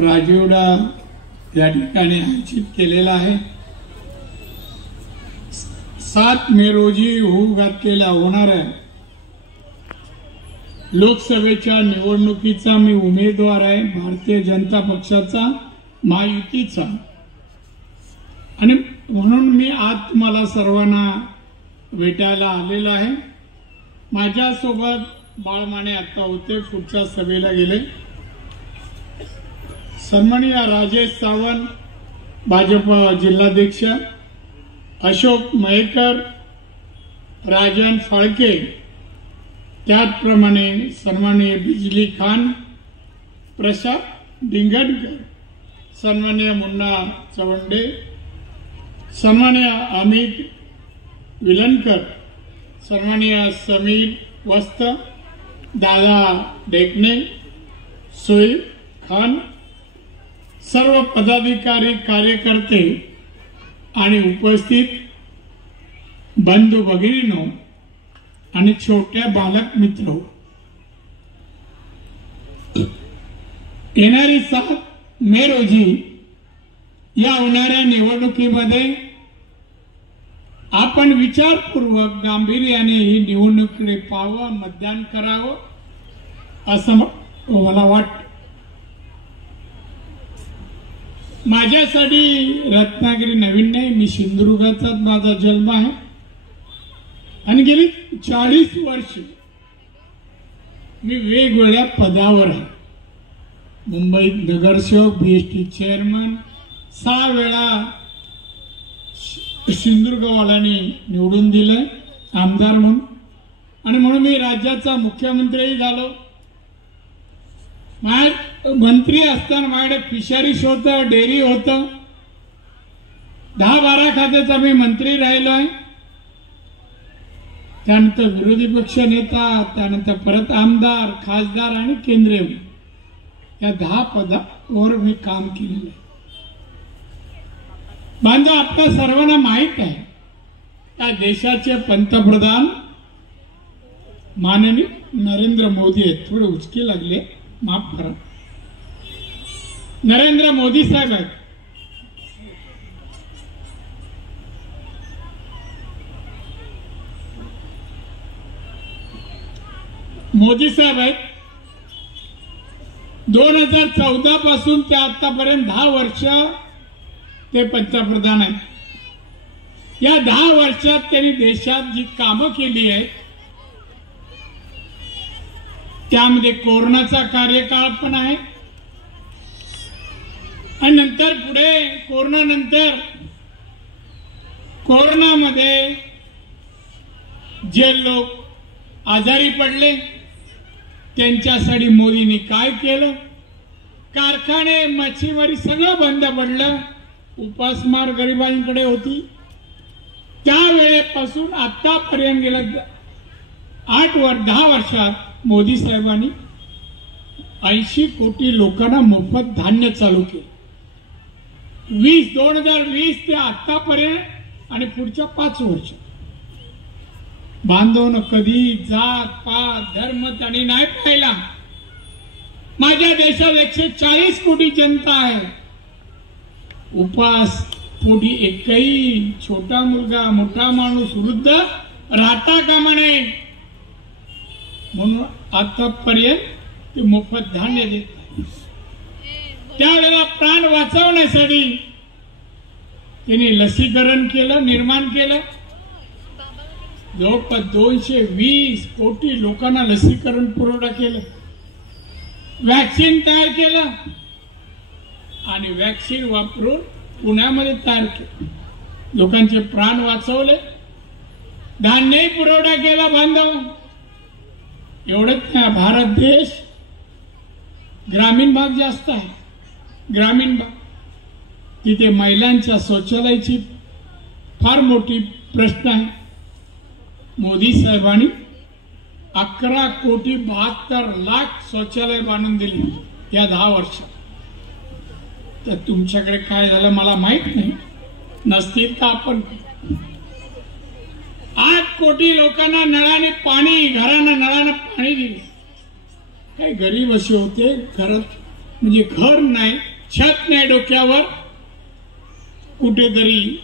राजवाडा या ठिकाणी आयोजित केलेला आहे। 7 मे रोजी होऊ घातलेल्या होणाऱ्या लोकसभेच्या निवडणुकीचा मी उमेदवार आहे, भारतीय जनता पक्षाचा, महायुतीचा, आणि म्हणून मी आज तुम्हाला सर्वांना भेटायला आलेलो आहे। माझ्यासोबत बाळमाने आता होते, पुढच्या सभेला गेले। सन्माननीय राजेश सावंत भाजप जिल्हाध्यक्ष, अशोक मयेकर, राजन फाळके, त्याचप्रमाणे सन्माननीय बिजली खान, प्रसाद डिंगडकर, सन्माननीय मुन्ना चवंडे, सन्माननीय अमित विलनकर, सन्माननीय समीर वस्त, दादा डेकणे, सोई खान, सर्व पदाधिकारी, कार्यकर्ते आणि उपस्थित बंधू भगिनींनो आणि छोट्या बालक मित्र, येणारी 7 मे रोजी या होणाऱ्या निवडणुकीमध्ये आपण विचारपूर्वक गांभीर्याने ही निवडणुकीकडे पाहावं, मतदान करावं असं मला वाटतं। माझ्यासाठी रत्नागिरी नवीन नाही, मी सिंधुदुर्गाचाच माझा जन्म आहे आणि गेली 40 वर्ष मी वेगवेगळ्या पदावर आहे। मुंबईत नगरसेवक, बीएसटी चेअरमन, 6 वेळा सिंधुदुर्गवाल्यांनी निवडून दिलं आमदार म्हणून, आणि म्हणून मी राज्याचा मुख्यमंत्रीही झालो। मंत्री असताना माझ्याकडे फिशरीज होतं, डेअरी होतं, 10-12 खात्याचा मी मंत्री राहिलो आहे। त्यानंतर विरोधी पक्ष नेता, त्यानंतर परत आमदार, खासदार आणि केंद्रीय, या 10 पदावर मी काम केलेलं आहे। बांधव, आपल्या सर्वांना माहित आहे त्या देशाचे पंतप्रधान माननीय नरेंद्र मोदी आहेत। थोडे उचके लागले, माफ करा। नरेंद्र मोदी साहेब आहेत। मोदी साहेब आहेत। 2014 पासून ते आतापर्यंत 10 वर्ष ते पंतप्रधान आहेत। या 10 वर्षात त्यांनी देशात जी कामं केली आहेत त्यामध्ये कोरोनाचा कार्यकाळ पण आहे, आणि नंतर पुढे कोरोनानंतर कोरोनामध्ये जे लोक आजारी पडले त्यांच्यासाठी मोदींनी काय केलं? कारखाने, मच्छीमारी सगळं बंद पडलं, उपासमार गरिबांकडे होती। त्यावेळेपासून आतापर्यंत गेल्या 10 वर्षात मोदी साहेबांनी 80 कोटी लोकांना मोफत धान्य चालू केलं। 2020 ते आतापर्यंत आणि पुढच्या 5 वर्ष बांधवनं कधी जात पात धर्म त्यांनी नाही पाहिला। माझ्या देशात 140 कोटी जनता आहे। उपास पोटी एकही छोटा मुलगा, मोठा माणूस, वृद्ध राहता कामा नये म्हणून आतापर्यंत ते मोफत धान्य देत। त्यावेळेला प्राण वाचवण्यासाठी त्यांनी लसीकरण केलं, निर्माण केलं। जवळपास 220 कोटी लोकांना लसीकरण पुरवठा केलं, वॅक्सिन तयार केलं आणि वॅक्सिन वापरून पुण्यामध्ये तयार केलं, लोकांचे प्राण वाचवले, धान्यही पुरवठा केला। बांधव, एवढंच नाही, भारत देश ग्रामीण भाग जास्त आहे। ग्रामीण भाग तिथे महिलांच्या शौचालयाची फार मोठी प्रश्न आहे। मोदी साहेबांनी 11,72,00,000 शौचालय बांधून दिली या 10 वर्षात। तर तुमच्याकडे काय झालं मला माहित नाही, नसतील तर आपण 8 कोटी लोकांना नळाने पाणी, घरांना नळाने पाणी दिले। काही गरीब असे होते घरात म्हणजे घर नाही, छत नाही डोक्यावर, कुठेतरी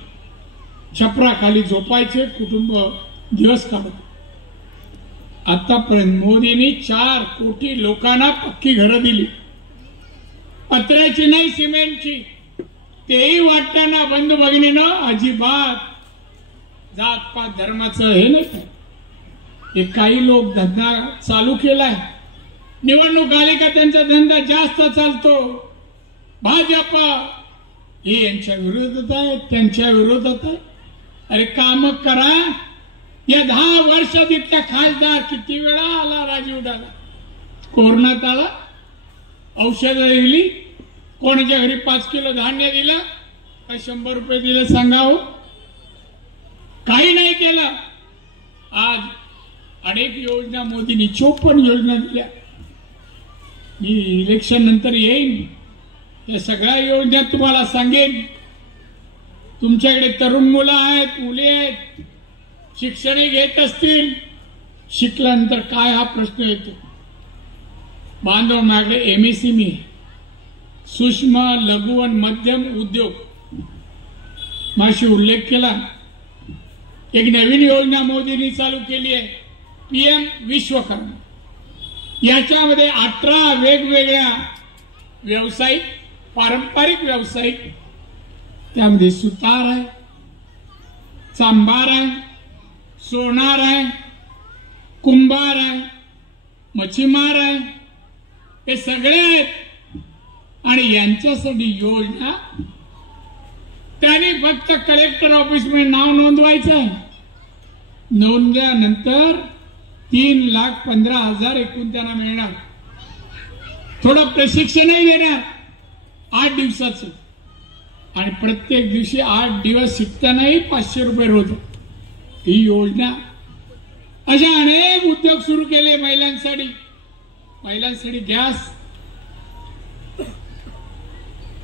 छपराखाली झोपायचे कुटुंब दिवस काढत. आतापर्यंत मोदींनी 4 कोटी लोकांना पक्की घरं दिली, पत्र्याची नाही सिमेंटची. तेही वाटताना बंधू भगिनीनं अजिबात जात पात धर्माचं हे नाही काय. हे काही लोक धंदा चालू केलाय, निवडणूक आली का त्यांचा धंदा जास्त चालतो. भाजप हे यांच्या विरोधात आहे, त्यांच्या विरोधात आहे. अरे काम करा. या 10 वर्षात इतका खासदार किती वेळा आला, राजीव दादा कोरोनात आला, औषधं दिली, कोणाच्या घरी 5 किलो धान्य दिलं का 100 रुपये दिले सांगावं. काही नाही केलं. आज अनेक योजना मोदींनी 54 योजना दिल्या. मी इलेक्शन नंतर येईन, या सगळ्या योजना तुम्हाला सांगेन. तुमच्याकडे तरुण मुलं आहेत, मुली आहेत, शिक्षणही घेत असतील, शिकल्यानंतर काय हा प्रश्न येतो. बांधव मागले MSME सूक्ष्म लघु आणि मध्यम उद्योग माशी उल्लेख केला. एक नवीन योजना मोदींनी चालू केली आहे, PM विश्वकर्मा. याच्यामध्ये 18 वेगवेगळ्या व्यावसायिक, पारंपरिक व्यावसायिक, त्यामध्ये सुतार आहे, चांभार आहे, सोनार आहे, कुंभार आहे, मच्छीमार आहे, हे सगळे आहेत. आणि यांच्यासाठी योजना त्यांनी फक्त कलेक्टर ऑफिसमध्ये नाव नोंदवायचं आहे. नोंदल्यानंतर 3,15,000 एकूण त्यांना मिळणार. थोडं प्रशिक्षणही देणार 8 दिवसाचं, आणि प्रत्येक दिवशी 8 दिवस शिकतानाही 500 रुपये रोज. ही योजना अशा अनेक उद्योग सुरू केले महिलांसाठी. महिलांसाठी गॅस,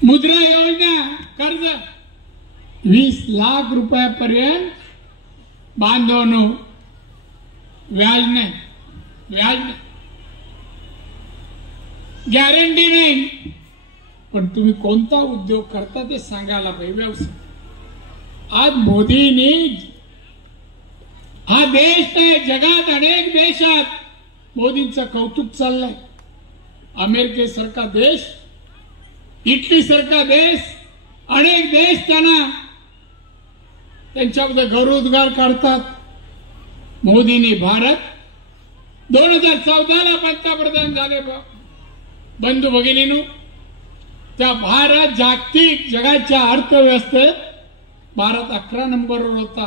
मुद्रा योजना, कर्ज 20 लाख रुपयापर्यंत. बांधवांनो, व्याज नाही, व्याज नाही, गॅरंटी नाही. पण तुम्ही कोणता उद्योग करता ते सांगायला पाहिजे. व्यवसाय आज मोदींनी, हा देश नाही, जगात अनेक देशात मोदींचं कौतुक चाललंय. अमेरिकेसारखा देश, इटली सारखा देश, अनेक देश त्यांना त्यांच्याबद्दल गौरवोद्गार काढतात. मोदींनी भारत 2014ला पंतप्रधान झाले. बंधू भगिनींनो, त्या भारत जागतिक जगाच्या अर्थव्यवस्थेत भारत 11 नंबरवर होता.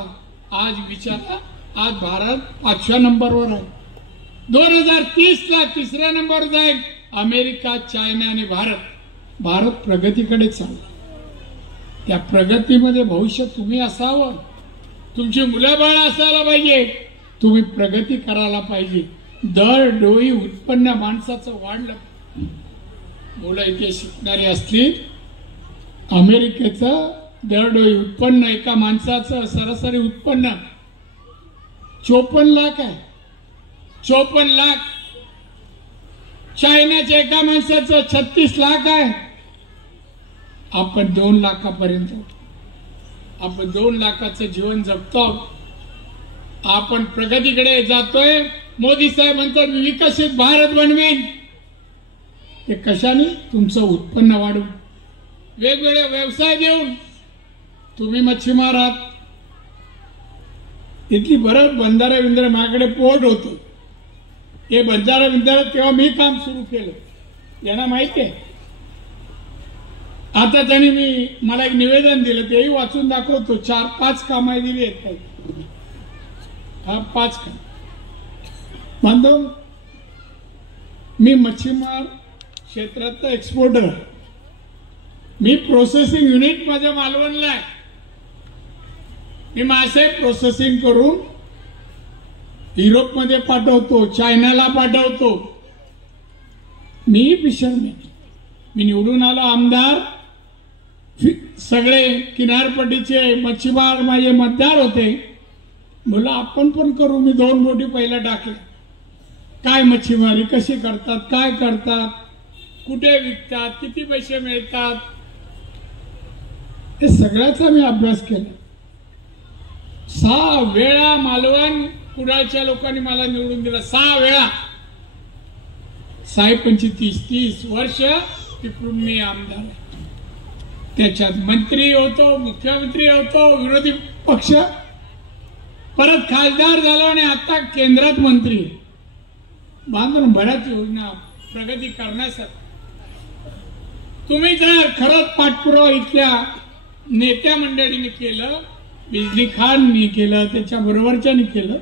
आज विचारा, आज भारत 5व्या नंबरवर आहे. 2030ला 3ऱ्या नंबरवर जाईल. अमेरिका, चायना आणि भारत प्रगतीकडे चालला. त्या प्रगतीमध्ये भविष्य तुम्ही असावं, तुमची मुलं बाळ असायला पाहिजे, तुम्ही प्रगती करायला पाहिजे. दरडोई उत्पन्न माणसाचं वाढलं. मुलं इथे शिकणारी असली, अमेरिकेचं दरडोई उत्पन्न, एका माणसाचं सरासरी उत्पन्न 54 लाख आहे. 54 लाख. चायनाच्या एका माणसाचं 36 लाख आहे. आपण 2 लाखापर्यंत, आपण 2 लाखाचं जीवन जगतो. आपण प्रगतीकडे जातोय. मोदी साहेब म्हणतात विकसित भारत बनवेन. ते कशाने? तुमचं उत्पन्न वाढवून, वेगवेगळे व्यवसाय देऊन. तुम्ही मच्छीमार आहात, इथली बरंच बंधारा बिंधारा माझ्याकडे पोर्ट होतो. हे बंधारा बिंधारा तेव्हा मी काम सुरू केलं, यांना माहिती आहे. आता त्यांनी मला एक निवेदन दिलं, तेही वाचून दाखवतो. 4-5 कामं दिली आहेत काही. हा 5 काम. बांधव, मी मच्छीमार क्षेत्रातला एक्सपोर्टर. मी प्रोसेसिंग युनिट माझ्या मालवणला आहे. मी मासे प्रोसेसिंग करून युरोपमध्ये पाठवतो, चायनाला पाठवतो. मी फिशरमॅन. मी निवडून आलो आमदार. सगळे किनारपट्टीचे मच्छीमार माझे मतदार होते. बोला आपण पण करू. मी 2 बोटी पहिला टाकल्या. काय मच्छीमारी कशी करतात, काय करतात, कुठे विकतात, किती पैसे मिळतात, हे सगळ्याचा मी अभ्यास केला. 6 वेळा मालवण कुडाळच्या लोकांनी मला निवडून दिलं. 6 वेळा. साहेबांची 30 वर्ष तिकडून मी आमदार आहे. त्याच्यात मंत्री होतो, मुख्यमंत्री होतो, विरोधी पक्ष, परत खासदार झालो आणि आता केंद्रात मंत्री. बांधून बऱ्याच योजना प्रगती करण्यासाठी तुम्ही जर खरंच पाठपुरावा इथल्या नेत्या मंडळींनी केलं, बिजली खाननी केलं, त्याच्या बरोबरच्यानी केलं,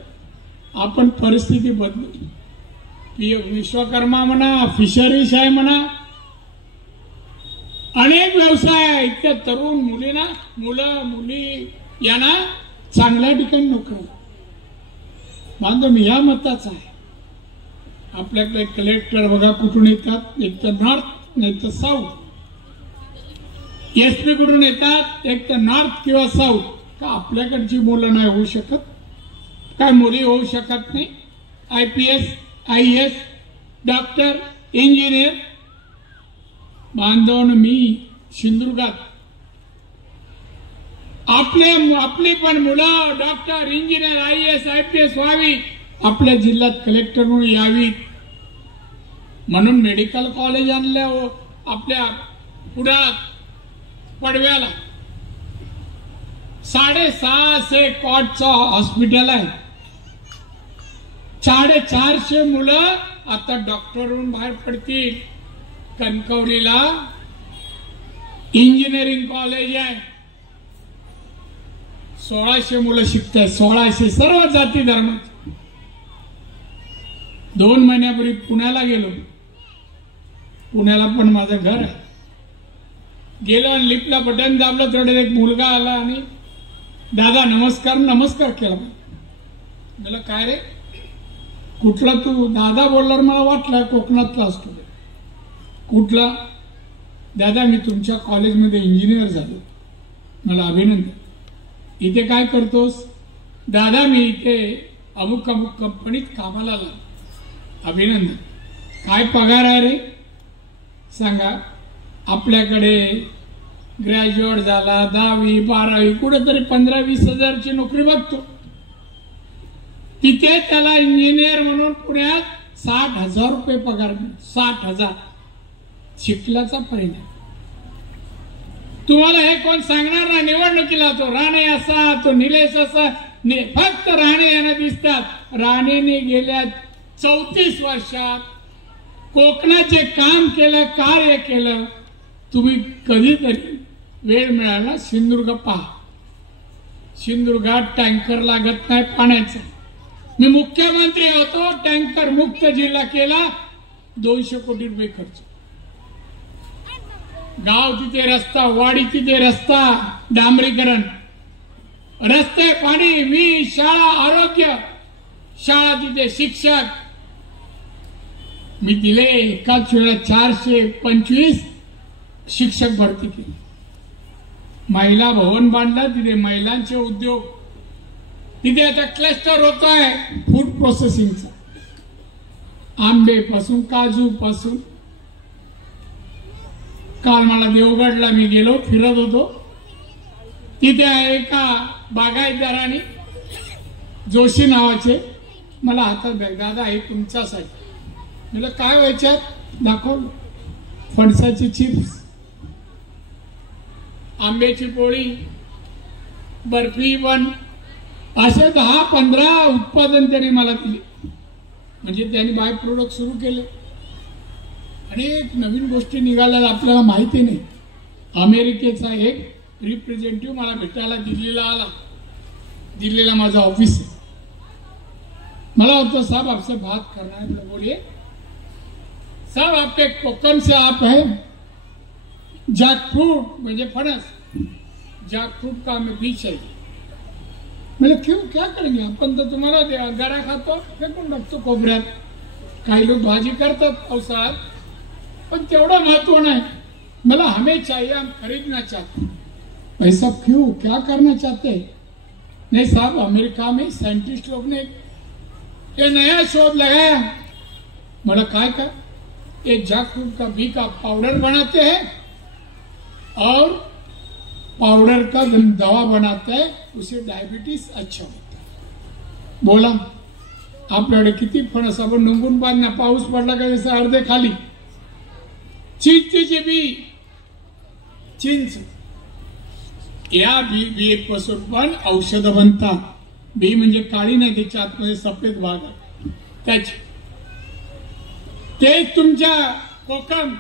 आपण परिस्थिती बदलू. विश्वकर्मा म्हणा, फिशरीज आहे म्हणा, अनेक व्यवसाय आहे. इतक्या तरुण मुलींना, मुली यांना चांगल्या ठिकाणी नोकरी. बांधव मी या मताचा आहे. आपल्याकडे कलेक्टर बघा कुठून येतात, एक तर नॉर्थ नाही तर साऊथ. एसपी कुठून येतात, एक तर नॉर्थ किंवा साऊथ. का आपल्याकडची मुलं नाही होऊ शकत? काय मुली होऊ शकत नाही? IPS, IAS, doctor, engineer. बांधवून मी सिंधुदुर्गात आपली पण मुलं डॉक्टर, इंजिनियर, IAS, IPS व्हावी, आपल्या जिल्ह्यात कलेक्टर म्हणून यावी म्हणून मेडिकल कॉलेज आणलं आपल्या कुडाळात पडव्याला. 650 कॉटचं हॉस्पिटल आहे. 450 मुलं आता डॉक्टर म्हणून बाहेर पडतील. कणकवलीला इंजिनिअरिंग कॉलेज आहे. 1600 मुलं शिकतात. 1600 सर्व जाती धर्माचे. 2 महिन्यापूर्वी पुण्याला गेलो. पुण्याला पण माझं घर आहे. गेलो आणि लिफ्टला बटन दाबलं, तेवढ्यात एक मुलगा आला आणि दादा नमस्कार केला. मला काय रे कुठला तू? दादा बोलणार मला वाटलं कोकणातला असतो. कुठला? दादा मी तुमच्या कॉलेजमध्ये इंजिनियर झालो. मला अभिनंदन. इथे काय करतोस? दादा मी इथे अमुक कंपनीत कामाला लागलो. अभिनंदन. काय पगार आहे रे सांगा? आपल्याकडे ग्रॅज्युएट झाला, 10वी 12वी कुठेतरी 15-20 हजारची नोकरी बघतो. तिथे त्याला इंजिनियर म्हणून पुण्यात 60,000 रुपये पगार मिळतो. 60,000 शिकल्याचा परिणाम. तुम्हाला हे कोण सांगणार ना? निवडणुकीला तो राणे असा, तो निलेश असा, फक्त राणे यांना दिसतात. राणेने गेल्या 34 वर्षात कोकणाचे काम केलं, कार्य केलं. तुम्ही कधीतरी वेळ मिळाला सिंधुदुर्ग पहा. सिंधुदुर्गात टँकर लागत नाही पाण्याचा. मी मुख्यमंत्री होतो, टँकर मुक्त जिल्हा केला. 200 कोटी रुपये खर्च. गाव तिथे रस्ता, वाडी तिथे रस्ता, डांबरीकरण, रस्ते, पाणी, वीज, शाळा, आरोग्य, शाळा तिथे, शिक्षक. मी दिले एकाच वेळा 425 शिक्षक भरती केली. महिला भवन बांधला तिथे, महिलांचे उद्योग तिथे. आता क्लस्टर होत आहे फूड प्रोसेसिंगचा. आंबे पासून, काजू पासून. काल मला देवगडला मी गेलो, फिरत होतो. तिथे एका बागायतदाराने, जोशी नावाचे, मला हातात बॅग, दादा हे तुमच्यासाठी. मला काय व्हायच्यात? दाखवलं. फणसाची चिप्स, आंब्याची पोळी, बर्फी पण, असे 10-15 उत्पादन त्यांनी मला दिले. म्हणजे त्यांनी बाय प्रोडक्ट सुरू केले. अनेक नवीन गोष्टी निघाल्या आपल्याला माहिती नाही. अमेरिकेचा एक रिप्रेझेंटेटिव्ह मला भेटायला दिल्लीला आला. दिल्लीला माझं ऑफिस आहे. मला होतं साहब आपसे बात करना है. बोलिए साहब. आपके कोकण से आप है, जैकफ्रूट म्हणजे फणस, जैकफ्रूट का हमें बीज चाहिए. म्हणजे क्यों, क्या करेंगे? आपण तर तुम्हाला गरा खातो, फेकून टाकतो कोपऱ्यात. काही लोक भाजी करतात पावसाळ्यात, पण तेवढं महत्व नाही. मला हमें चाहिए, हम खरीदना चाहते. पैसा क्यों, क्या करना चाहते? नहीं साहब, अमेरिका में साइंटिस्ट लोग ने ये नया शोध लगाया. मला काय का? ये जाकू का बी का पाउडर बनाते हैं और पाउडर का दवा बनाते हैं, उसे डायबिटीज अच्छा होता है। बोला आपल्याकडे किती फणस आपण नुंगून पाहिजे, पाऊस पडला का जसं अर्धे खाली। चिंचेचे बी, चिंच या बी पासून पण औषध बनतात। बी म्हणजे काळी नाही, त्याच्या आतमध्ये सफेद भाग आहे त्याची। ते तुमच्या कोकम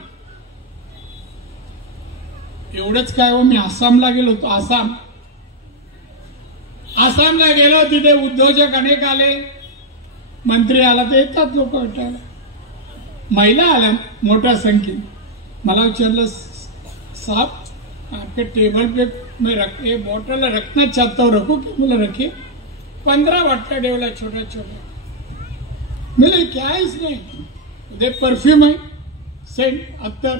एवढंच काय हो, मी आसामला गेलो होतो। आसामला गेलो, तिथे उद्योजक अनेक आले, मंत्री आला, ते येतात लोक भेटायला, महिला आल्या मोठ्या संख्येने। मला विचारलं साहब आपके टेबल पे मैं रखे बॉटल रखना चाहता हूँ, रखो क्या? बोला रखिए। 15 बॉटल डेवला छोटा छोटा। मिले क्या है इसमें? दे परफ्यूम है, सेंट, अत्तर।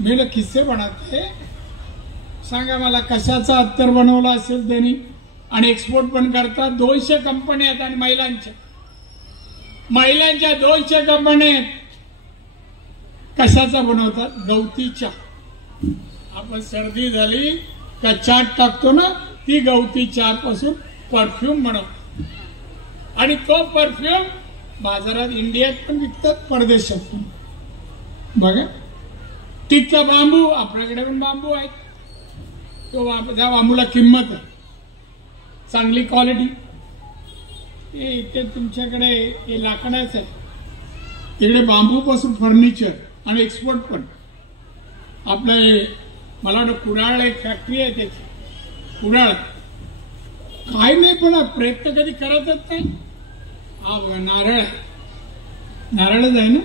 मिले किससे बनाते हैं? सांगा मला कशाचा अत्तर बनवला असेल त्यांनी, आणि एक्सपोर्ट पण करतात। 200 कंपन्या आहेत आणि महिलांच्या 200 कंपन्या आहेत। कशाचा बनवतात? गवती चहा। आपण सर्दी झाली का चाट टाकतो ना, ती गवती चहा पासून परफ्यूम बनवतो, आणि तो परफ्यूम बाजारात इंडियात पण विकतात, परदेशात पण। बघा तिथचा बांबू, आपल्याकडे पण बांबू आहे, तो त्या बांबूला किंमत आहे, चांगली क्वालिटी। इथे तुमच्याकडे हे लाकडाच आहे, तिकडे बांबू पासून फर्निचर आणि एक्सपोर्ट पण। आपले मला वाटतं कुडाळ एक फॅक्टरी आहे त्याची, कुडाळ काय नाही, पण प्रयत्न कधी करतच नाही। हा बघा नारळ, नारळच आहे ना,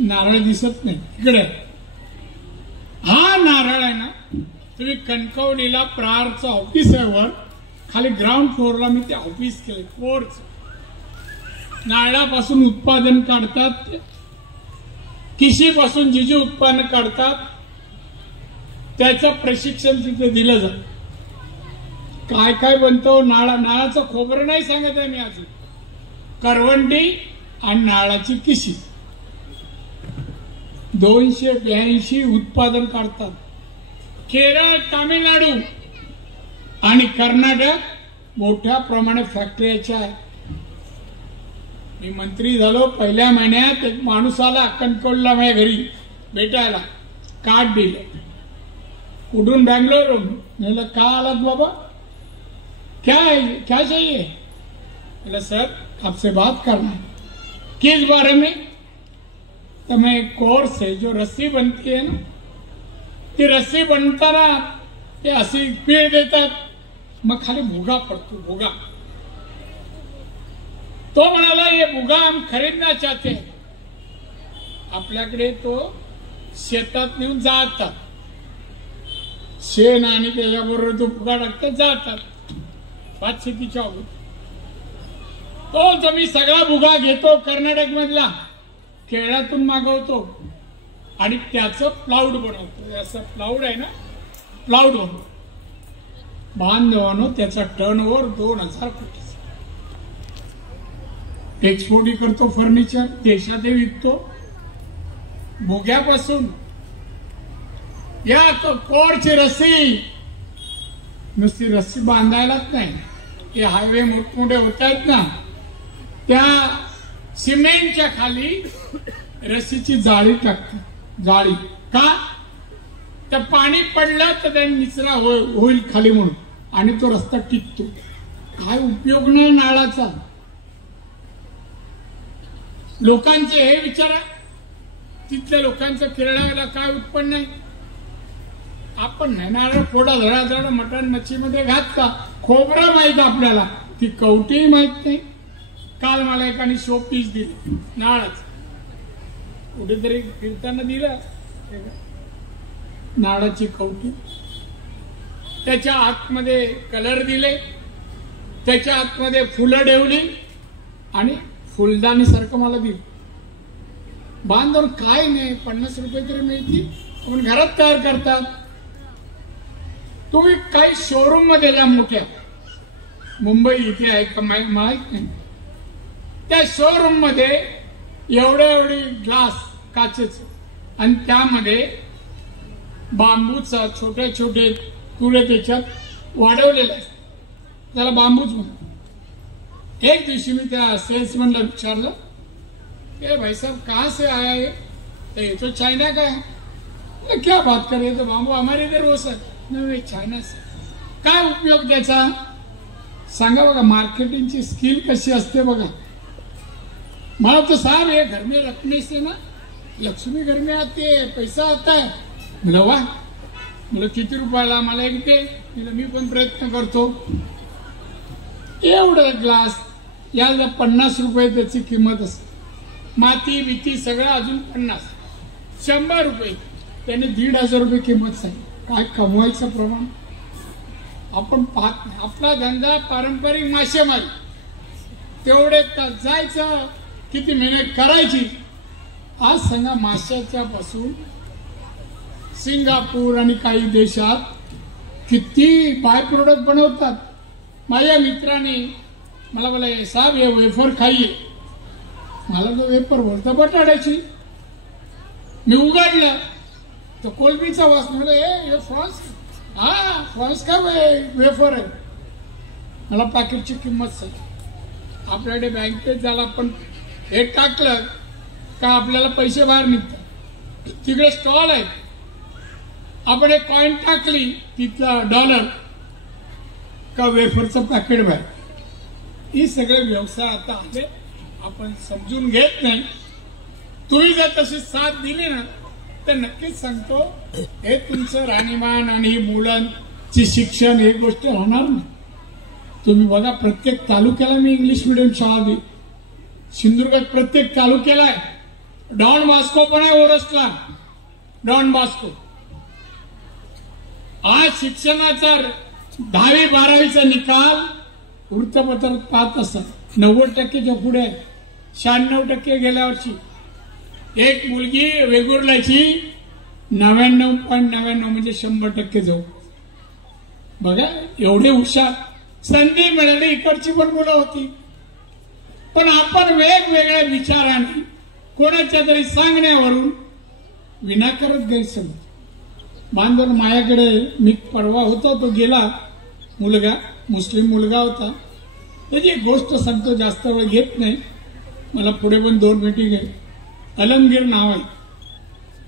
नारळ दिसत नाही इकडे। हा नारळ आहे ना, तुम्ही कणकवलीला प्रारचं ऑफिस आहे वर, खाली ग्राउंड फ्लोअरला मी ते ऑफिस केले, कोर्स नारळापासून उत्पादन काढतात, किशीपासून जे जे उत्पन्न काढतात त्याचं प्रशिक्षण तिथे दिलं जातं। काय काय बनतो, नारळाचं खोबरं नाही सांगत आहे मी अजून, करवंटी आणि नारळाची किशी, 282 उत्पादन काढतात। केरळ, तामिळनाडू आणि कर्नाटक मोठ्या प्रमाणात फॅक्टरीच्या आहेत। मी मंत्री झालो, पहिल्या महिन्यात एक माणूस आला कणकवलीला माझ्या घरी भेटायला, कार्ड दिलं, कुठून? बेंगलोर। म्हणलं का आलात बाबा? क्या चाहिए? बोला सर आपसे बात करना है। किस बारे में? तो मैं एक कोर्स है जो रस्सी बनती है ना, ती रस्सी बनताना ते अशी पीळ देतात, मग खाली भुगा पडतो, भुगा। तो म्हणाला ये भुगा हम खरीदना चाहते हैं। आपल्याकडे तो शेतात नेऊन जाळतात, शेण आणि त्याच्याबरोबर तो भुगा टाकतात, जाळतात भात शेतीच्या अगोदर। तो मी सगळा भुगा घेतो कर्नाटक मधला, केरळातून मागवतो आणि त्याचं प्लाउड बनवतो। असं प्लाउड आहे ना, प्लाउड बनवतो। बांधवानो त्याचा टर्नओव्हर 2000 कोटी, एक्सपोर्ट करतो, फर्निचर देशात विकतो भुग्यापासून। या कोरची रस्सी नुसती रस्सी बांधायलाच नाही, हे हायवे मोठमोठे होत आहेत ना, त्या सिमेंटच्या खाली रस्सीची जाळी टाकतात। जाळी का? तर पाणी पडलं तर त्या निचरा होईल खाली म्हणून, आणि तो रस्ता टिकतो। काय उपयोग नाही नाळाचा। लोकांचे हे विचारा, तिथल्या लोकांचं केरळाला काय उत्पन्न आहे? आपण नाही नारळ फोडा, धडा धडा मटण मच्छी मध्ये घातला, खोबरं माहित आपल्याला, ती कवटी माहित नाही। काल मला एकाने शो पीस दिले नाळाच, कुठेतरी फिरताना दिलं, नाळाची कवटी, त्याच्या आतमध्ये कलर दिले, त्याच्या आतमध्ये फुलं ठेवली आणि फुलदाणी सारखं मला दिलं। बांधून काय नाही, 50 रुपये तरी मिळतील, आपण घरात तयार करतात। तुम्ही काही शोरूम मध्ये जा, मोठ्या मुंबई इथे आहे का माहित नाही, त्या शोरूम मध्ये एवढे ग्लास काचेचे, आणि त्यामध्ये बांबूचा छोटे छोटे तुरे त्याच्यात वाढवलेले असतात, त्याला बांबूच म्हणतात. एक दिवशी मी त्या सेल्समॅनला विचारलं, ए भाई साहब कहाँ से आया ये तो चाइना का है. क्या बात कर रहे, तो बांबू हमारे इधर वो सर नाही चायना से. काय उपयोग त्याचा सांगा बघा, मार्केटिंगची स्किल कशी असते बघा. मला तो साहब ये घर में रखने से ना लक्ष्मी घर में आती है, पैसा आता है. म्हणलं वा. म्हणलं किती रुपयाला, मला एक दे. मी पण प्रयत्न करतो. एवढं ग्लास याला 50 रुपये त्याची किंमत असते. माती बिती सगळं अजून 50, 100 रुपये. त्याने 1,500 रुपये किंमत सांगितली. काय कमवायचं प्रमाण आपण पाहत नाही. आपला धंदा पारंपरिक मासेमारी, तेवढे जायचं, किती मेहनत करायची. आज सांगा माशाच्या पासून सिंगापूर आणि काही देशात किती बाय प्रोडक्ट बनवतात. माझ्या मित्राने मला बोला, साहेब हे वेफर खाईये. मला तो वेफर बोलतो बटाट्याची. मी उघडलं तर कोलबीचा वास. म्हणलं हे फ्रान्स, हा फ्रान्स का वेफर आहे. मला पॅकेटची किंमत सांग. आपल्याकडे बँकेत झाला, पण हे टाकलं का आपल्याला पैसे बाहेर निघतात. तिकडे स्टॉल आहे, आपण एक कॉइन टाकली तिथला $1 का वेफरचं पॅकेट बाहेर. हे सगळे व्यवसाय आता आले, आपण समजून घेत नाही. तुम्ही जर तशी साथ दिली ना तर नक्कीच सांगतो हे तुमचं राहणीमान आणि मुलांची शिक्षण हे गोष्ट राहणार नाही. तुम्ही बघा, प्रत्येक तालुक्याला मी इंग्लिश मिडियम शाळा दिली. सिंधुदुर्गात प्रत्येक तालुक्याला आहे. डॉन बॉस्को पण आहे ओरसला, डॉन बॉस्को. आज शिक्षणाचा 10वी 12वीचा निकाल वृत्तपत्रात पाहत असतात 90%च्या पुढे, 96% गेल्या वर्षी. एक मुलगी वेगुर्ल्याची 99.99 म्हणजे 100% जाऊ. बघा एवढे हुशार. संधी मिळाली, इकडची पण मुलं होती. पण आपण वेगवेगळ्या विचाराने कोणाच्या तरी सांगण्यावरून विनाकारण गैरसमज बांधून. माझ्याकडे मी परवा होता, तो गेला मुलगा, मुस्लिम मुलगा होता. त्याची एक गोष्ट सांगतो, जास्त वेळ घेत नाही, मला पुढे पण 2 मीटिंग आहे. अलमगीर नाव आहे,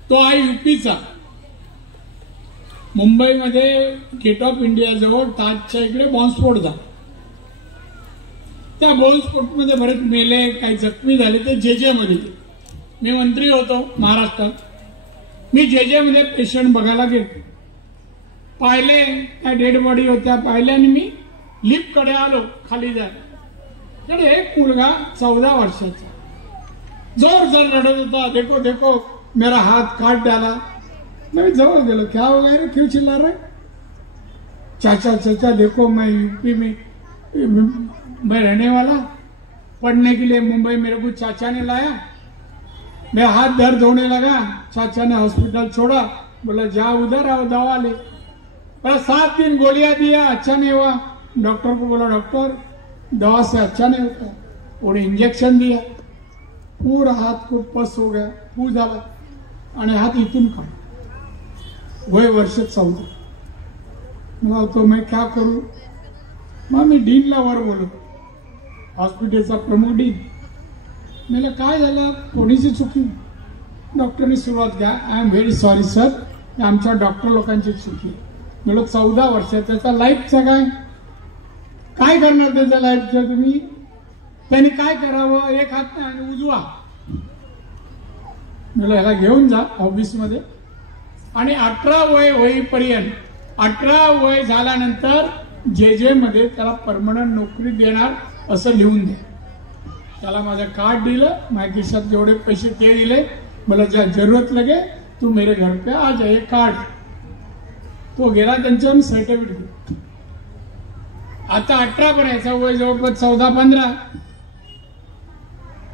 तो आहे यूपीचा. मुंबईमध्ये गेट ऑफ इंडिया जवळ ताजच्या इकडे बॉम्बस्फोट झाला. त्या बॉम्बस्फोटमध्ये बरेच मेले, काही जखमी झाले. ते जे मध्ये, मी मंत्री होतो महाराष्ट्रात. मी जे मध्ये पेशंट बघायला गेलो, पाहिले त्या डेड बॉडी होत्या, पाहिल्या आणि मी लिफ्ट कडे आलो खाली जायला. तर एक मुलगा 14 वर्षाचा जोर जोर रडत होता. देखो देखो मेरा हाथ काट डाला. मैं जवळ गेलो, क्या हो गया रे, क्यों चिल्ला रहे. चाचा चाचा देखो मैं यूपी में मैं रहने वाला, पढ़ने के लिए मुंबई मेरे को चाचा ने लाया. मेरा हाथ दर्द होने लगा, चाचा ने हॉस्पिटल छोड़ा, बोला जा उधर आओ दवा ले. बस 7 दिन गोलियां दिया, अच्छा नहीं हुआ. डॉक्टर को बोला डॉक्टर दवा से अच्छा नहीं होता. उन्हें इंजेक्शन दिया, पूरा हाथ को पस हो गया, पू झाला आणि हात इथून काढ. वय वर्ष 14. मला तो मैं क्या करू. मग मी डीनला वर बोललो, हॉस्पिटलचा प्रमुख डीन. मला काय झालं, कोणीची चुकी. डॉक्टरनी सुरुवात घ्या, I am very sorry sir, आमच्या डॉक्टर लोकांची चुकी. मला 14 वर्ष, त्याचा लाईफचा काय करणार त्याच्या लाईफचं तुम्ही. त्यांनी काय करावं, एक हात नाही आणि उजवा. मला ह्याला घेऊन जा ऑफिसमध्ये आणि 18 वय होईपर्यंत, 18 वय झाल्यानंतर जे मध्ये त्याला परमनंट नोकरी देणार असं लिहून द्या. त्याला माझं कार्ड दिलं, माझ्या खिशात जेवढे पैसे ते दिले. मला ज्या जरूरत लगे तू मेरे घर पे आ जाए कार्ड. तो गेला, त्यांच्यावर सर्टिफिकेट. आता 18 पर्यंत वय जवळपास 14-15.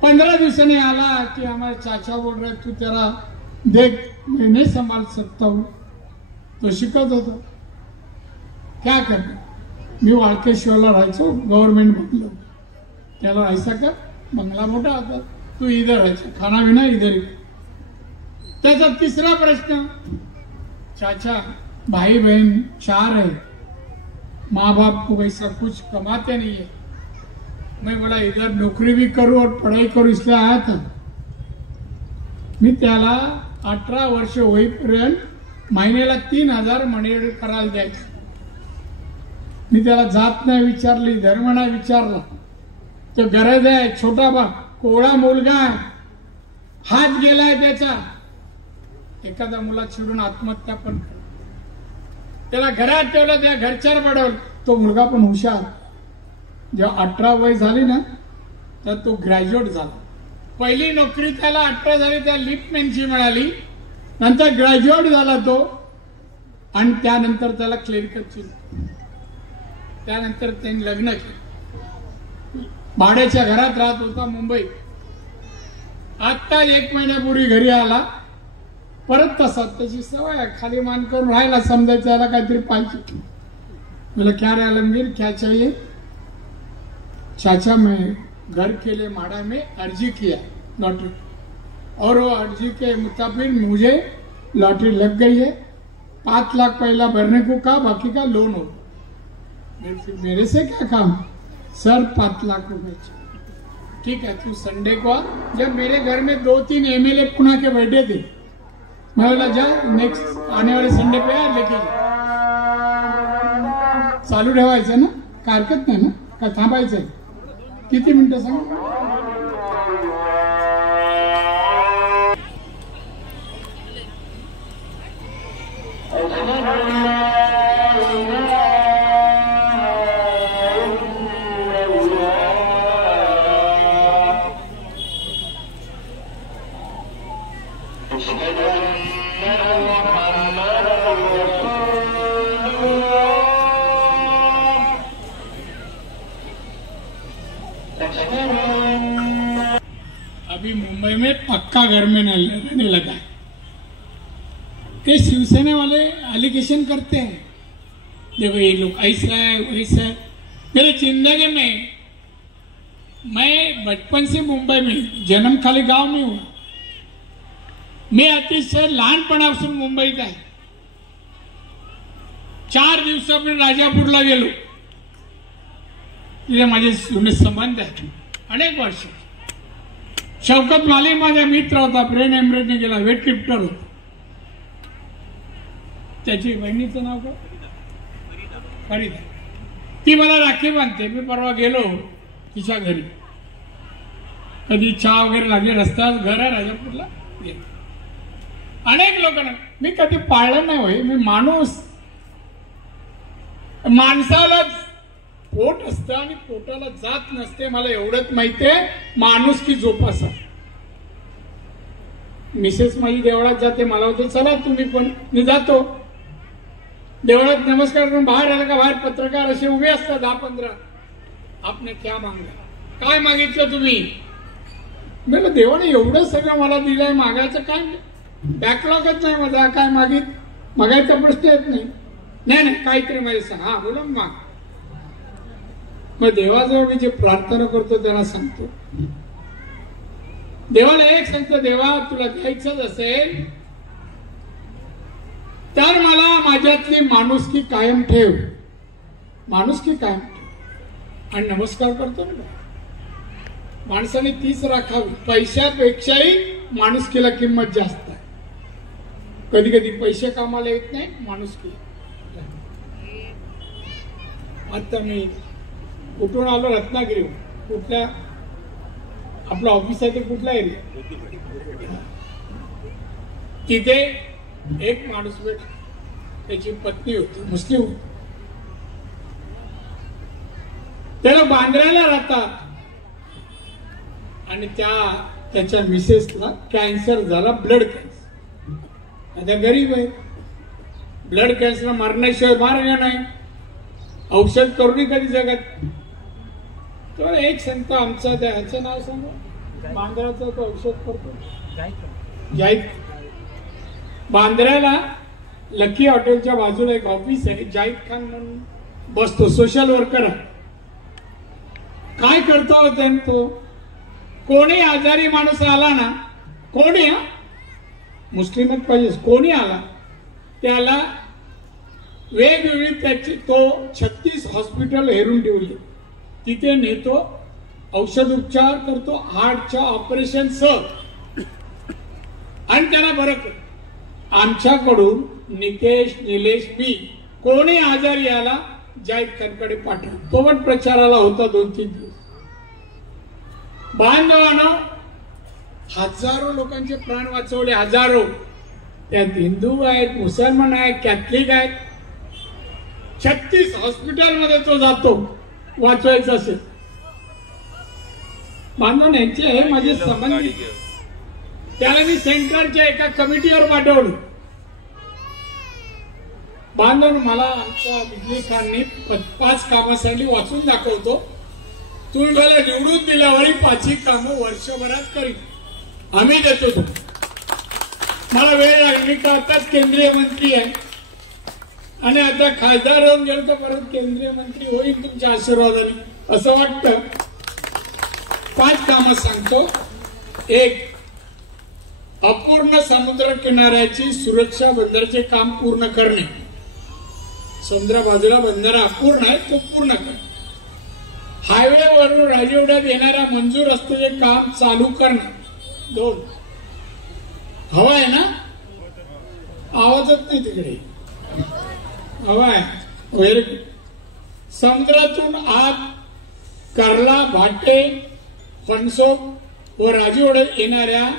15 दिवसांनी आला कि हमारे चाचा बोल रहे तू तेरा देख मैं नहीं संभाल सकता हूं. तो शिकत होता. क्या करणार. मी वाळकेश्वरला राहायचो, गव्हर्नमेंट बंगलो. त्याला राहायचा का, बंगला मोठा होता. तू इधर है, खाना बिना इधर ही। त्याचा तिसरा प्रश्न, चाचा भाई बहन 4 है, माँ बाप को वैसा कुछ कमाते नहीं है, मैं बोला इधर नौकरी भी करूं और पढ़ाई करूं इसलिए आया था। मी त्याला 18 वर्ष होईपर्यंत महिन्याला 3000 मनी करायला द्यायचं। मी त्याला जात नाही विचारली, धर्म नाही विचारला, तो गरज आहे, छोटा बा कोवळा मुलगा आहे, हात गेलाय त्याचा, एखादा मुला चिडून आत्महत्या पण कर, त्याला घरात ठेवलं, त्या घरच्यावर पडवलं, तो मुलगा पण हुशार। जेव्हा 18 वय झाली ना तर तो ग्रॅज्युएट झाला। पहिली नोकरी त्याला 18 झाली त्या लिफ्टमॅनची मिळाली, नंतर ग्रॅज्युएट झाला तो, आणि त्यानंतर त्याला क्लेरिकलची, त्यानंतर त्यांनी लग्न केलं, भाड्याच्या घरात राहत होता मुंबईत। आता 1 महिन्यापूर्वी घरी आला, परत तसाच, त्याची सवय आहे, खाली मान करून राहायला, समजायचं त्याला काहीतरी पाहिजे। बोला क्या रे आलमगीर, क्या चाहिए? चाचा मैं घर के लिए माड़ा में अर्जी किया लॉटरी, और वो अर्जी के मुताबिक मुझे लॉटरी लग गई है, 5 लाख पहला भरने को कहा, बाकी का लोन हो। मेरे से क्या काम सर, 5 लाख रुपए। ठीक है, तू संडे को आ। जब मेरे घर में 2-3 MLA पुणे के बैठे थे, मैं बोला जा नेक्स्ट आने वाले संडे पे यार लेके जा। चालू ठेवायचं ना, काय हरकत नाही ना, का थांबायचंय? किती मिनिटं सांग? अभी मुंबई में पक्का घर में रहने लगा है। ये शिवसेना वाले एलिगेशन करते हैं, देखो ये लोग ऐसा है वैसा है। मेरे जिंदगी में, मैं बचपन से मुंबई में, जन्म खाली गांव में हुआ, मी अतिशय लहानपणापासून मुंबईत आहे। 4 दिवसापूर्वी राजापूरला गेलो, तिथे माझे जुने संबंध आहेत अनेक वर्ष। शौकत मालिक माझा मित्र होता, ब्रेन एम्ब्रेडने गेला, वेट लिफ्टर होता। त्याची बहिणीचं नाव काय? फरीदा। ती मला राखी बांधते। मी परवा गेलो तिच्या घरी, कधी चहा वगैरे लागले, रस्त्यावर घर आहे राजापूरला, अनेक लोकांना मी कधी पाळलं नाही होय। मी माणूस, माणसाला पोट असतं आणि पोटाला जात नसते, मला एवढंच माहितीये। माणूस की जोपासा। मिसेस माझी देवळात जाते, मला होते चला तुम्ही पण, मी जातो देवळात, नमस्कार करून बाहेर आला का बाहेर पत्रकार असे उभे असतात 10-15। आपने क्या मागला, काय मागितलं तुम्ही? मला देवाने एवढं सगळं मला दिलंय, मागायचं काय बॅकलॉगच नाही माझा, काय मागायचा प्रश्न येत नाही। नाही काहीतरी माझे सांग, हा बोला माग। मग देवाजवळ मी जे प्रार्थना करतो त्याला सांगतो, देवाला एक सांगतो, देवा तुला द्यायचंच असेल तर मला माझ्यातली माणुसकी कायम ठेव, माणुसकी कायम ठेव। आणि नमस्कार करतो ना, माणसाने तीच राखावी, पैशापेक्षाही माणुसकीला किंमत जास्त आहे। कधी कधी पैसे कामाला येत नाही, माणुसकी। आता मी कुठून आलो? रत्नागिरी। कुठल्या आपलं ऑफिस आहे ते कुठला एरिया? तिथे एक माणूस भेटला, त्याची पत्नी होती, मुस्लिम होती, त्याला बांद्र्याला राहतात, आणि त्याच्या मिसेसला कॅन्सर झाला, ब्लड कॅन्सर। आता गरीब आहे, ब्लड कॅन्सर मरण्याशिवाय मार्ग नाही, औषध करून कधी जगत। तो एक संत आमचा, त्याचं नाव सांगा, बांद्र्याचा, तो औषध करतो, जाहीद। बांद्र्याला लकी हॉटेलच्या बाजूला एक ऑफिस आहे, जाहीद खान म्हणून बसतो, सोशल वर्कर आहे। काय करता होता तो? कोणी आजारी माणूस आला ना, कोणी मुस्लिमच पाहिजे, कोणी आला त्याला वेगवेगळी त्याची तो 36 हॉस्पिटल हेरून ठेवली, तिथे नेतो, औषध उपचार करतो, हार्टच्या ऑपरेशन आणि त्याला बरं करतो. आमच्याकडून नितेश, निलेश, मी कोणी आजारी आला जाहीद खानकडे पाठवतो. तो पण प्रचाराला होता 2-3 दिवस. बांधवानो, हजारो लोकांचे प्राण वाचवले, हजारो. त्यात हिंदू आहेत, मुसलमान आहेत, कॅथलिक आहेत. 36 हॉस्पिटल मध्ये तो जातो वाचवायचं असेल. बांधव यांचे हे माझे संबंधित, त्याला मी सेंट्रलच्या एका कमिटीवर पाठवलं. बांधव मला आमच्या बिजली खाननी 5 कामासाठी वाचून दाखवतो. तुम्ही मला निवडून दिल्यावरही 5ही कामं वर्षभरात करीन, आम्ही देतो. तो मला वेळ लागली का आताच केंद्रीय मंत्री आहे आणि आता खासदार होऊन गेलो तर परत केंद्रीय मंत्री होईल तुमच्या आशीर्वादाने असं वाटतं. 5 कामं सांगतो. 1, अपूर्ण समुद्र किनाऱ्याची सुरक्षा बंदराचे काम पूर्ण करणे. समुद्रा बाजूला बंदर अपूर्ण आहे, तो पूर्ण करणे. हायवेवरून राजवाड्यात येणाऱ्या मंजूर असलेले काम चालू करणे. 2, हवा आहे ना, आवाजच नाही तिकडे, हवा आहे. समुद्रातून आत कर्ला, भाटे, फणसोप व राजवाड्यात येणाऱ्या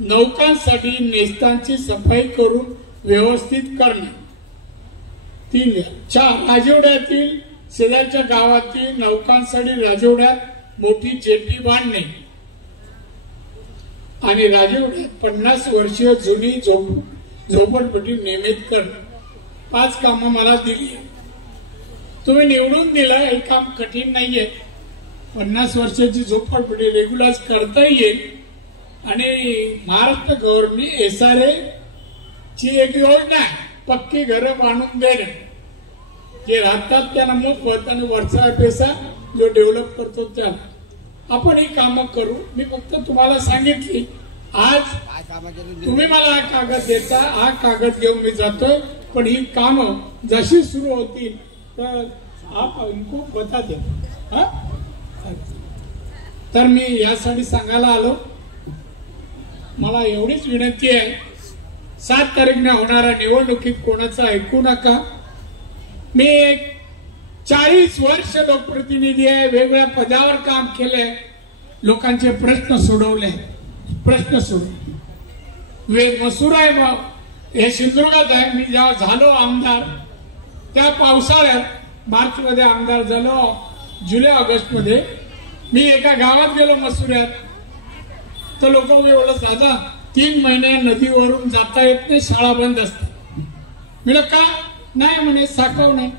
नौकांसाठी नेस्तांची सफाई करून व्यवस्थित करणे. 3, 4, राजवाड्यातील शेजारच्या गावातील नौकांसाठी राजवाड्यात मोठी जेटी बांधणे आणि राजवाड्यात 50 वर्षीय जुनी झोपडपट्टी नियमित करणे. 5 कामं मला दिली. तुम्ही निवडून दिलं, हे काम कठीण नाहीये. 50 वर्षाची झोपडपट्टी रेग्युलर करता येईल आणि महाराष्ट्र गव्हर्नमेंट SRA ची एक योजना आहे, पक्की घरं बांधून देणे. जे राहतात त्यांना मोफत आणि वरचा पैसा जो डेव्हलप करतो त्याला. आपण ही कामं करू. मी फक्त तुम्हाला सांगितली, आज तुम्ही मला हा कागद देता, हा कागद घेऊन मी जातोय, पण ही कामं जशी सुरू होतील तर आप इनको बता दे. तर मी यासाठी सांगायला आलो. मला एवढीच विनंती आहे, 7 तारीखने होणाऱ्या निवडणुकीत कोणाचं ऐकू नका. मी 40 वर्ष लोकप्रतिनिधी आहे, वेगवेगळ्या पदावर काम केले, लोकांचे प्रश्न सोडवले. मसूर आहे, हे सिंधुदुर्गात आहे. मी जेव्हा झालो आमदार त्या पावसाळ्यात मार्च मध्ये आमदार झालो, जुलै ऑगस्ट मध्ये मी एका गावात गेलो मसुऱ्यात, तर लोक एवढं दादा 3 महिने नदीवरून जाता येत नाही, शाळा बंद असते. मी का नाही म्हणे, साकव नाही.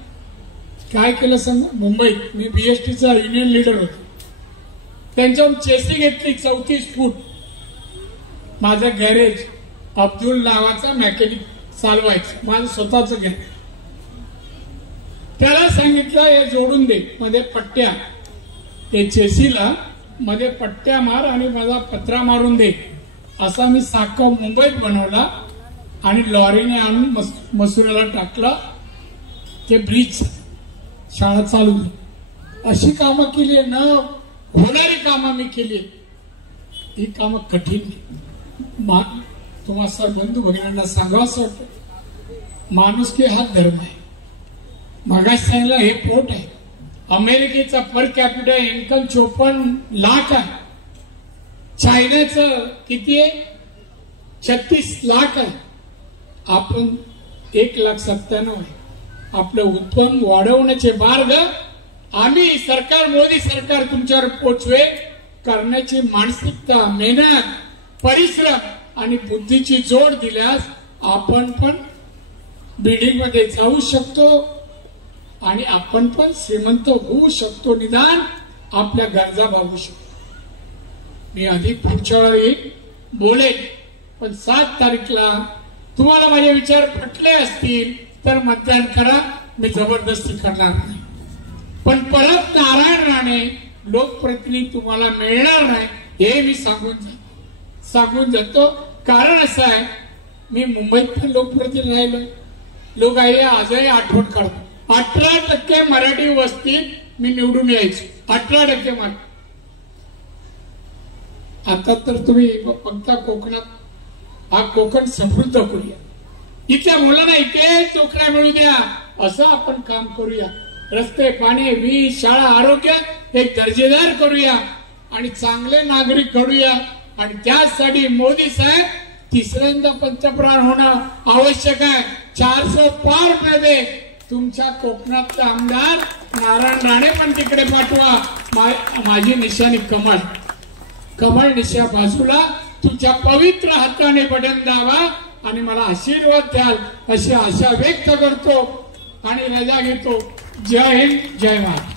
काय केलं सांगा, मुंबईत मी BSTचा युनियन लीडर होतो, त्यांच्यावर चेसिंग घेतली 34 फूट. माझं गॅरेज अब्दुल नावाचा मेकॅनिक चालवायचं, माझं स्वतःच गॅरेज. त्याला सांगितलं हे जोडून दे, मध्ये पट्ट्या, ते चेसीला मध्ये पट्ट्या मार आणि माझा पत्रा मारून दे. असा मी साकव मुंबईत बनवला आणि लॉरीने आणून मसुऱ्याला टाकला. ते ब्रिज शाळा चालू झाली. अशी कामं केली, न होणारी कामं मी केली. ही कामं कठीण नाही. तुम्हा सर बंधू भगिनींना सांगावं असं वाटतं, माणुसकी हा धर्म आहे. मागास सांगितलं हे पोट आहे. अमेरिकेचा पर कॅपिटल इन्कम 54 लाख आहे. चायनाचं किती आहे, 36 लाख आहे. आपण 1,97,000 आहे. आपलं उत्पन्न वाढवण्याचे मार्ग आम्ही सरकार, मोदी सरकार तुमच्यावर पोचवे करण्याची मानसिकता, मेहनत, परिश्रम आणि बुद्धीची जोड दिल्यास आपण पण बिल्डिंग मध्ये जाऊ शकतो आणि आपण पण श्रीमंत होऊ शकतो, निदान आपल्या गरजा भागू शकतो. मी अधिक पुढच्या वेळी बोलेन, पण 7 तारीखला तुम्हाला माझे विचार पटले असतील तर मतदान करा. मी जबरदस्ती करणार नाही. पण परत नारायण राणे लोकप्रतिनिधी तुम्हाला मिळणार नाही हे मी सांगून जातो. कारण असं आहे, मी मुंबईत पण लोकप्रतिनिधी राहिलो. लोक आहे आजही आठवण काढतात. 18% मराठी वस्तीत मी निवडून यायचो. 18% मराठी. आता तर तुम्ही बघता कोकणात, हा कोकण समृद्ध करूया, इथल्या मुलांना इकडेच नोकऱ्या मिळू द्या, असं आपण काम करूया. रस्ते, पाणी, वीज, शाळा, आरोग्य एक दर्जेदार करूया आणि चांगले नागरिक घडूया. आणि त्यासाठी मोदी साहेब तिसऱ्यांदा पंतप्रधान होणं आवश्यक आहे. 400 पार मध्ये तुमच्या कोकणातला आमदार नारायण राणे पण तिकडे पाठवा. माझी निशाणी कमळ, कमळ निशा बाजूला तुमच्या पवित्र हाताने बटन दाबा आणि मला आशीर्वाद द्याल अशी आशा व्यक्त करतो आणि रजा घेतो. जय हिंद, जय महाराष्ट्र.